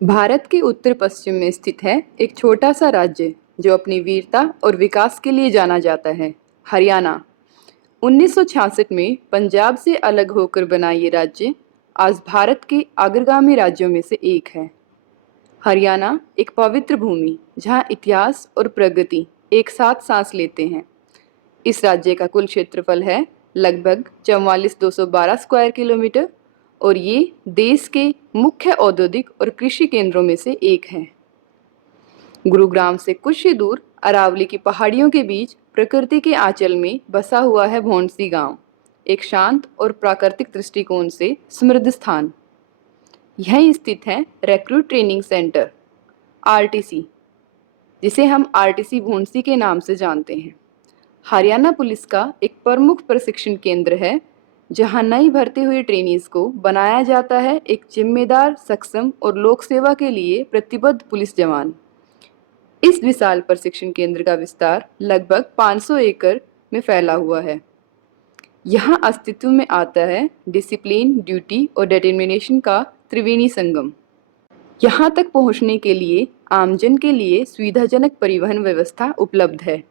भारत के उत्तर पश्चिम में स्थित है एक छोटा सा राज्य जो अपनी वीरता और विकास के लिए जाना जाता है, हरियाणा। 1966 में पंजाब से अलग होकर बना ये राज्य आज भारत के अग्रगामी राज्यों में से एक है। हरियाणा एक पवित्र भूमि जहाँ इतिहास और प्रगति एक साथ सांस लेते हैं। इस राज्य का कुल क्षेत्रफल है लगभग 44,212 स्क्वायर किलोमीटर और ये देश के मुख्य औद्योगिक और कृषि केंद्रों में से एक है। गुरुग्राम से कुछ ही दूर अरावली की पहाड़ियों के बीच प्रकृति के आंचल में बसा हुआ है भौंडसी गांव, एक शांत और प्राकृतिक दृष्टिकोण से समृद्ध स्थान। यहीं स्थित है रिक्रूट ट्रेनिंग सेंटर आरटीसी, जिसे हम आरटीसी भौंडसी के नाम से जानते हैं। हरियाणा पुलिस का एक प्रमुख प्रशिक्षण केंद्र है जहां नई भर्ती हुई ट्रेनीज को बनाया जाता है एक जिम्मेदार, सक्षम और लोक सेवा के लिए प्रतिबद्ध पुलिस जवान। इस विशाल प्रशिक्षण केंद्र का विस्तार लगभग 500 एकड़ में फैला हुआ है। यहाँ अस्तित्व में आता है डिसिप्लिन, ड्यूटी और डिटर्मिनेशन का त्रिवेणी संगम। यहाँ तक पहुँचने के लिए आमजन के लिए सुविधाजनक परिवहन व्यवस्था उपलब्ध है।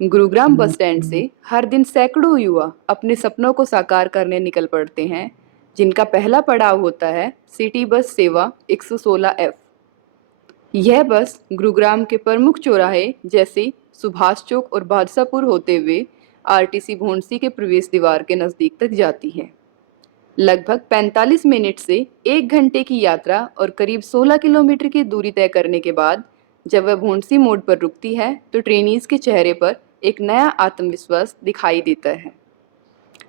गुरुग्राम बस स्टैंड से हर दिन सैकड़ों युवा अपने सपनों को साकार करने निकल पड़ते हैं, जिनका पहला पड़ाव होता है सिटी बस सेवा 116F। यह बस गुरुग्राम के प्रमुख चौराहे जैसे सुभाष चौक और बादशाहपुर होते हुए आरटीसी भौंडसी के प्रवेश द्वार के नज़दीक तक जाती है। लगभग 45 मिनट से 1 घंटे की यात्रा और करीब 16 किलोमीटर की दूरी तय करने के बाद जब वह भौंडसी मोड़ पर रुकती है तो ट्रेनीज के चेहरे पर एक नया आत्मविश्वास दिखाई देता है।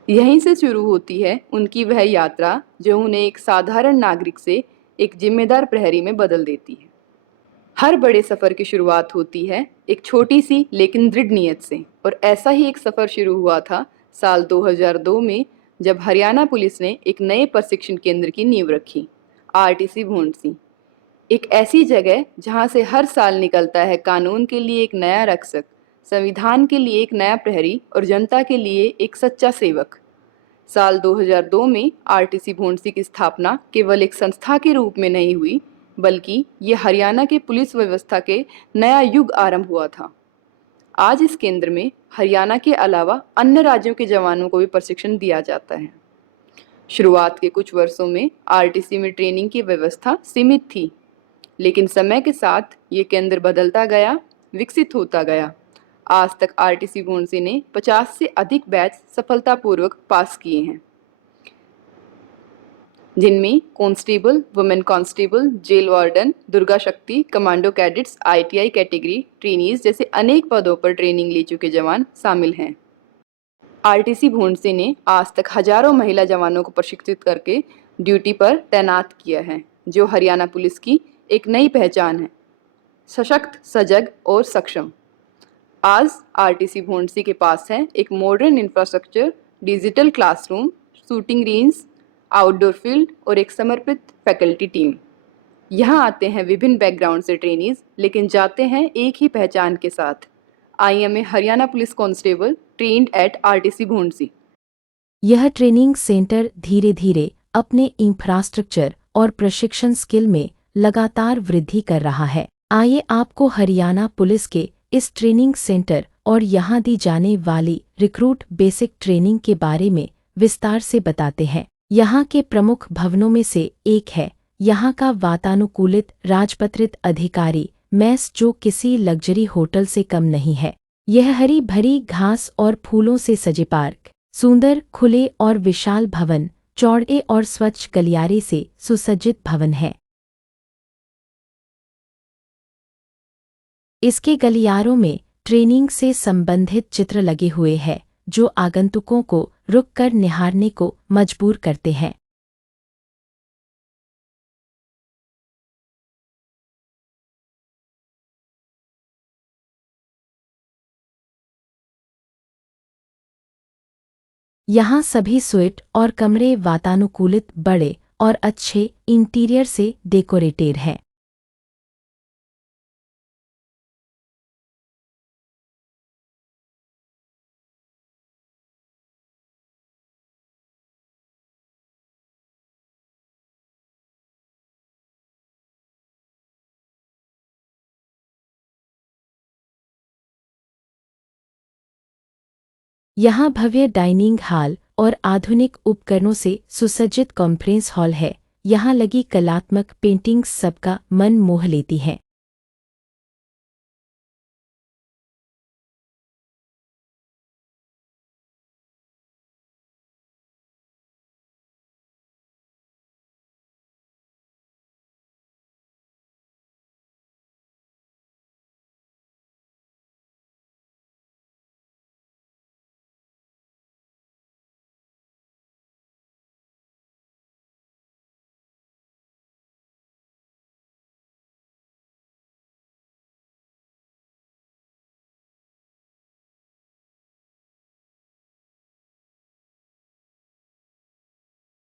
यहीं से शुरू होती है उनकी वह यात्रा जो उन्हें एक साधारण नागरिक से एक जिम्मेदार प्रहरी में बदल देती है। हर बड़े सफ़र की शुरुआत होती है एक छोटी सी लेकिन दृढ़ नीयत से, और ऐसा ही एक सफ़र शुरू हुआ था साल 2002 में जब हरियाणा पुलिस ने एक नए प्रशिक्षण केंद्र की नींव रखी, आरटीसी भौंडसी। एक ऐसी जगह जहां से हर साल निकलता है कानून के लिए एक नया रक्षक, संविधान के लिए एक नया प्रहरी और जनता के लिए एक सच्चा सेवक। साल 2002 में आरटीसी भौंडसी की स्थापना केवल एक संस्था के रूप में नहीं हुई, बल्कि ये हरियाणा की पुलिस व्यवस्था के नया युग आरंभ हुआ था। आज इस केंद्र में हरियाणा के अलावा अन्य राज्यों के जवानों को भी प्रशिक्षण दिया जाता है। शुरुआत के कुछ वर्षों में आरटीसी में ट्रेनिंग की व्यवस्था सीमित थी, लेकिन समय के साथ ये केंद्र बदलता गया, विकसित होता गया। आज तक आरटीसी भौंडसी ने 50 से अधिक बैच सफलतापूर्वक पास किए हैं, जिनमें constable, women constable, jail warden, Durga Shakti, commando cadets, ITI category trainees जैसे अनेक पदों पर ट्रेनिंग ले चुके जवान शामिल हैं। आरटीसी भौंडसी ने आज तक हजारों महिला जवानों को प्रशिक्षित करके ड्यूटी पर तैनात किया है, जो हरियाणा पुलिस की एक नई पहचान है, सशक्त, सजग और सक्षम। आज आरटीसी भौंडसी के पास है एक modern infrastructure, digital classroom, shooting range, outdoor field और एक समर्पित फैकल्टी टीम। यहाँ आते हैं विभिन्न बैकग्राउंड से ट्रेनीज, लेकिन जाते हैं एक ही पहचान के साथ। I am a Haryana police constable trained at RTC Bhondsi. यह ट्रेनिंग सेंटर धीरे धीरे अपने इंफ्रास्ट्रक्चर और प्रशिक्षण स्किल में लगातार वृद्धि कर रहा है। आइए आपको हरियाणा पुलिस के इस ट्रेनिंग सेंटर और यहाँ दी जाने वाली रिक्रूट बेसिक ट्रेनिंग के बारे में विस्तार से बताते हैं। यहाँ के प्रमुख भवनों में से एक है यहाँ का वातानुकूलित राजपत्रित अधिकारी मेस, जो किसी लग्जरी होटल से कम नहीं है। यह हरी भरी घास और फूलों से सजे पार्क, सुंदर, खुले और विशाल भवन, चौड़े और स्वच्छ गलियारे से सुसज्जित भवन है। इसके गलियारों में ट्रेनिंग से संबंधित चित्र लगे हुए हैं जो आगंतुकों को रुककर निहारने को मजबूर करते हैं। यहाँ सभी स्वीट और कमरे वातानुकूलित, बड़े और अच्छे इंटीरियर से डेकोरेटेड हैं। यहाँ भव्य डाइनिंग हॉल और आधुनिक उपकरणों से सुसज्जित कॉन्फ्रेंस हॉल है। यहाँ लगी कलात्मक पेंटिंग्स सबका मन मोह लेती हैं।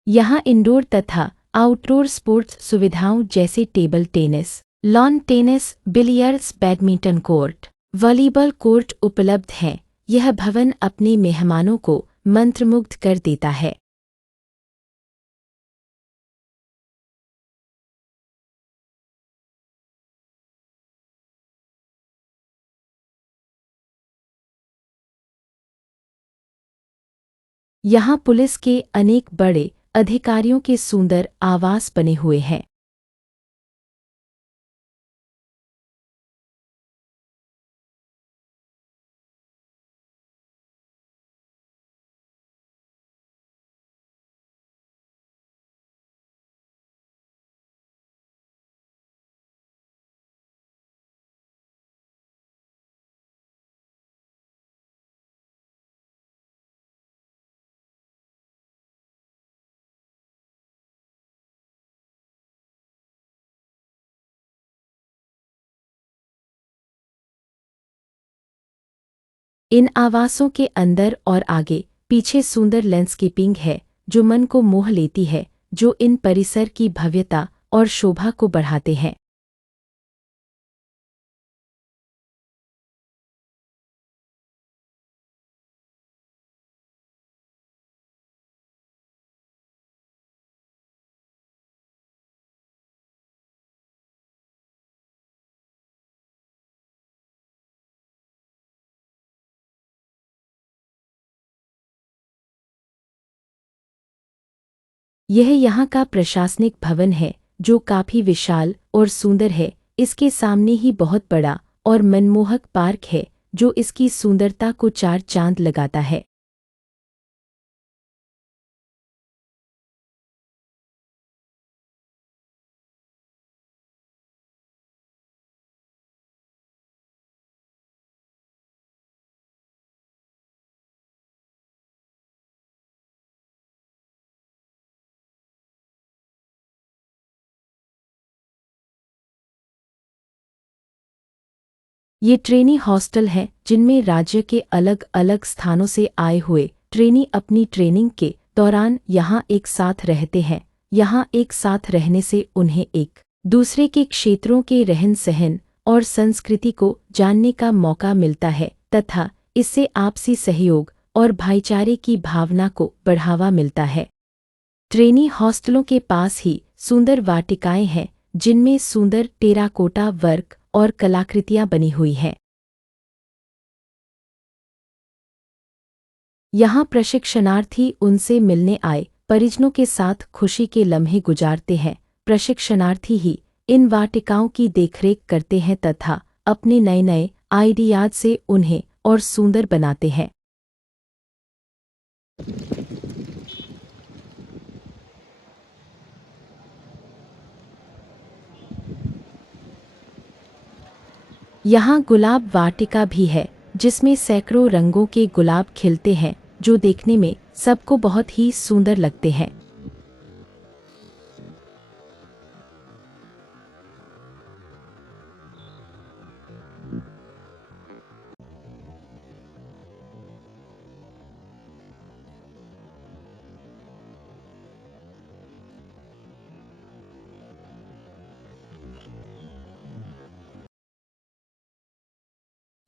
यहाँ इंडोर तथा आउटडोर स्पोर्ट्स सुविधाओं जैसे table tennis, lawn tennis, billiards, badminton court, volleyball court उपलब्ध हैं। यह भवन अपने मेहमानों को मंत्रमुग्ध कर देता है। यहाँ पुलिस के अनेक बड़े अधिकारियों के सुंदर आवास बने हुए हैं। इन आवासों के अंदर और आगे पीछे सुंदर लैंडस्केपिंग है जो मन को मोह लेती है, जो इन परिसर की भव्यता और शोभा को बढ़ाते हैं। यह यहाँ का प्रशासनिक भवन है जो काफी विशाल और सुंदर है। इसके सामने ही बहुत बड़ा और मनमोहक पार्क है जो इसकी सुंदरता को चार चांद लगाता है। ये ट्रेनी हॉस्टल हैं जिनमें राज्य के अलग अलग स्थानों से आए हुए ट्रेनी अपनी ट्रेनिंग के दौरान यहाँ एक साथ रहते हैं। यहाँ एक साथ रहने से उन्हें एक दूसरे के क्षेत्रों के रहन सहन और संस्कृति को जानने का मौका मिलता है तथा इससे आपसी सहयोग और भाईचारे की भावना को बढ़ावा मिलता है। ट्रेनी हॉस्टलों के पास ही सुंदर वाटिकाएं हैं जिनमें सुंदर टेराकोटा वर्क और कलाकृतियां बनी हुई हैं। यहाँ प्रशिक्षणार्थी उनसे मिलने आए परिजनों के साथ खुशी के लम्हे गुजारते हैं। प्रशिक्षणार्थी ही इन वाटिकाओं की देखरेख करते हैं तथा अपने नए नए आइडियाज से उन्हें और सुंदर बनाते हैं। यहाँ गुलाब वाटिका भी है जिसमें सैकड़ों रंगों के गुलाब खिलते हैं जो देखने में सबको बहुत ही सुंदर लगते हैं।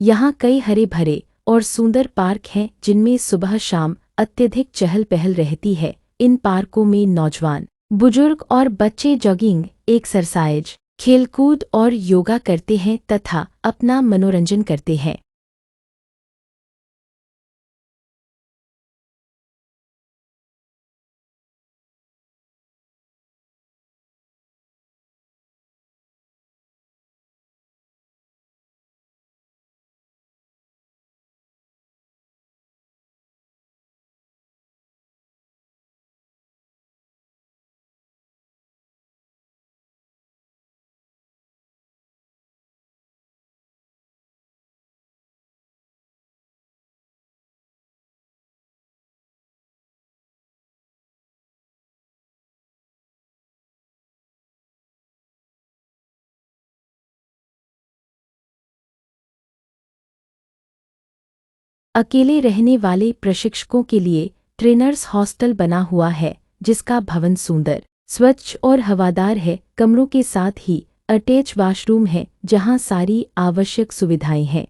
यहाँ कई हरे भरे और सुंदर पार्क हैं जिनमें सुबह शाम अत्यधिक चहल पहल रहती है। इन पार्कों में नौजवान, बुजुर्ग और बच्चे जॉगिंग, एक्सरसाइज, खेलकूद और योगा करते हैं तथा अपना मनोरंजन करते हैं। अकेले रहने वाले प्रशिक्षकों के लिए ट्रेनर्स हॉस्टल बना हुआ है, जिसका भवन सुंदर, स्वच्छ और हवादार है। कमरों के साथ ही अटैच वॉशरूम है, जहां सारी आवश्यक सुविधाएं हैं।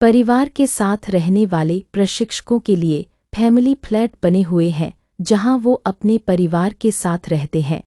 परिवार के साथ रहने वाले प्रशिक्षकों के लिए फैमिली फ्लैट बने हुए हैं, जहां वो अपने परिवार के साथ रहते हैं।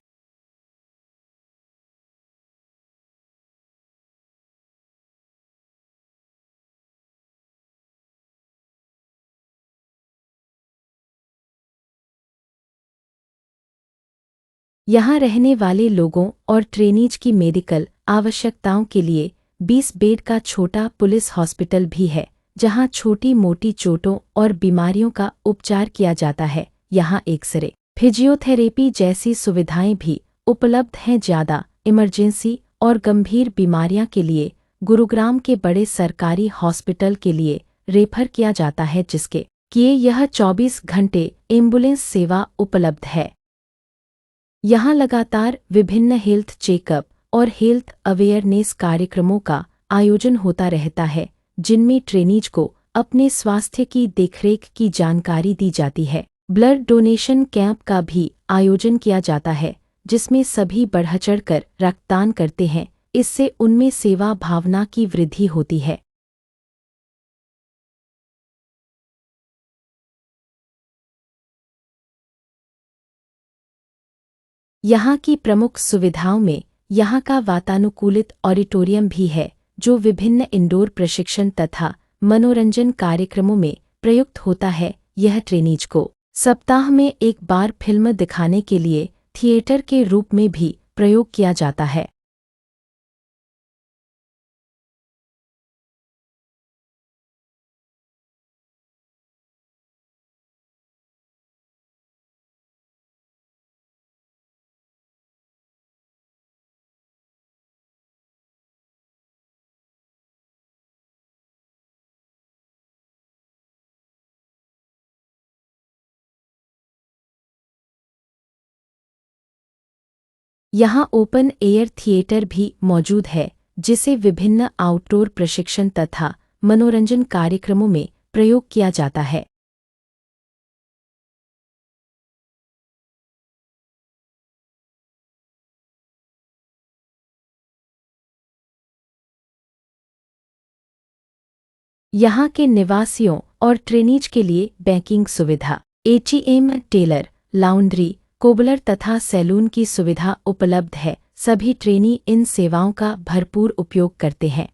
यहाँ रहने वाले लोगों और ट्रेनीज की मेडिकल आवश्यकताओं के लिए 20 बेड का छोटा पुलिस हॉस्पिटल भी है, जहाँ छोटी मोटी चोटों और बीमारियों का उपचार किया जाता है। यहाँ एक्सरे, फिजियोथेरेपी जैसी सुविधाएं भी उपलब्ध हैं। ज़्यादा इमरजेंसी और गंभीर बीमारियां के लिए गुरुग्राम के बड़े सरकारी हॉस्पिटल के लिए रेफर किया जाता है, जिसके किए यह 24 घंटे एम्बुलेंस सेवा उपलब्ध है। यहाँ लगातार विभिन्न हेल्थ चेकअप और हेल्थ अवेयरनेस कार्यक्रमों का आयोजन होता रहता है, जिनमें ट्रेनीज को अपने स्वास्थ्य की देखरेख की जानकारी दी जाती है। ब्लड डोनेशन कैंप का भी आयोजन किया जाता है, जिसमें सभी बढ़-चढ़कर रक्तदान करते हैं। इससे उनमें सेवा भावना की वृद्धि होती है। यहाँ की प्रमुख सुविधाओं में यहाँ का वातानुकूलित ऑडिटोरियम भी है, जो विभिन्न इंडोर प्रशिक्षण तथा मनोरंजन कार्यक्रमों में प्रयुक्त होता है। यह ट्रेनीज को सप्ताह में एक बार फिल्म दिखाने के लिए थिएटर के रूप में भी प्रयोग किया जाता है। यहाँ ओपन एयर थिएटर भी मौजूद है, जिसे विभिन्न आउटडोर प्रशिक्षण तथा मनोरंजन कार्यक्रमों में प्रयोग किया जाता है। यहाँ के निवासियों और ट्रेनीज के लिए बैंकिंग सुविधा, एटीएम, टेलर, लाउंड्री, कोबलर तथा सैलून की सुविधा उपलब्ध है। सभी ट्रेनी इन सेवाओं का भरपूर उपयोग करते हैं।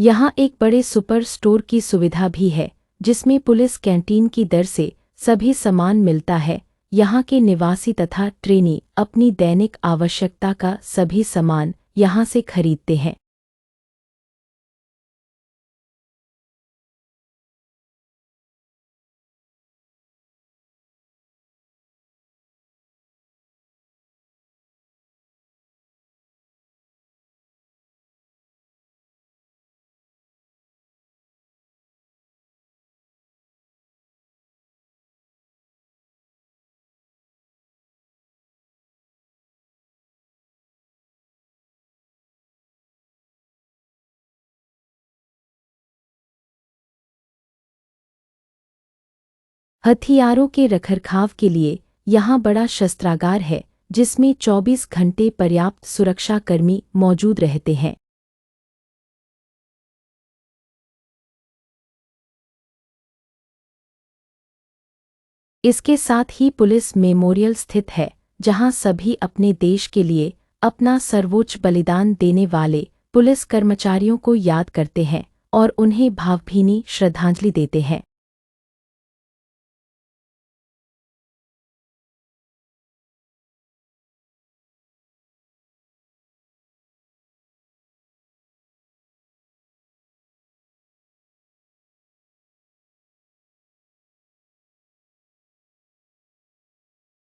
यहाँ एक बड़े सुपर स्टोर की सुविधा भी है, जिसमें पुलिस कैंटीन की दर से सभी सामान मिलता है। यहाँ के निवासी तथा ट्रेनी अपनी दैनिक आवश्यकता का सभी सामान यहाँ से खरीदते हैं। हथियारों के रखरखाव के लिए यहाँ बड़ा शस्त्रागार है, जिसमें 24 घंटे पर्याप्त सुरक्षाकर्मी मौजूद रहते हैं। इसके साथ ही पुलिस मेमोरियल स्थित है, जहाँ सभी अपने देश के लिए अपना सर्वोच्च बलिदान देने वाले पुलिस कर्मचारियों को याद करते हैं और उन्हें भावभीनी श्रद्धांजलि देते हैं।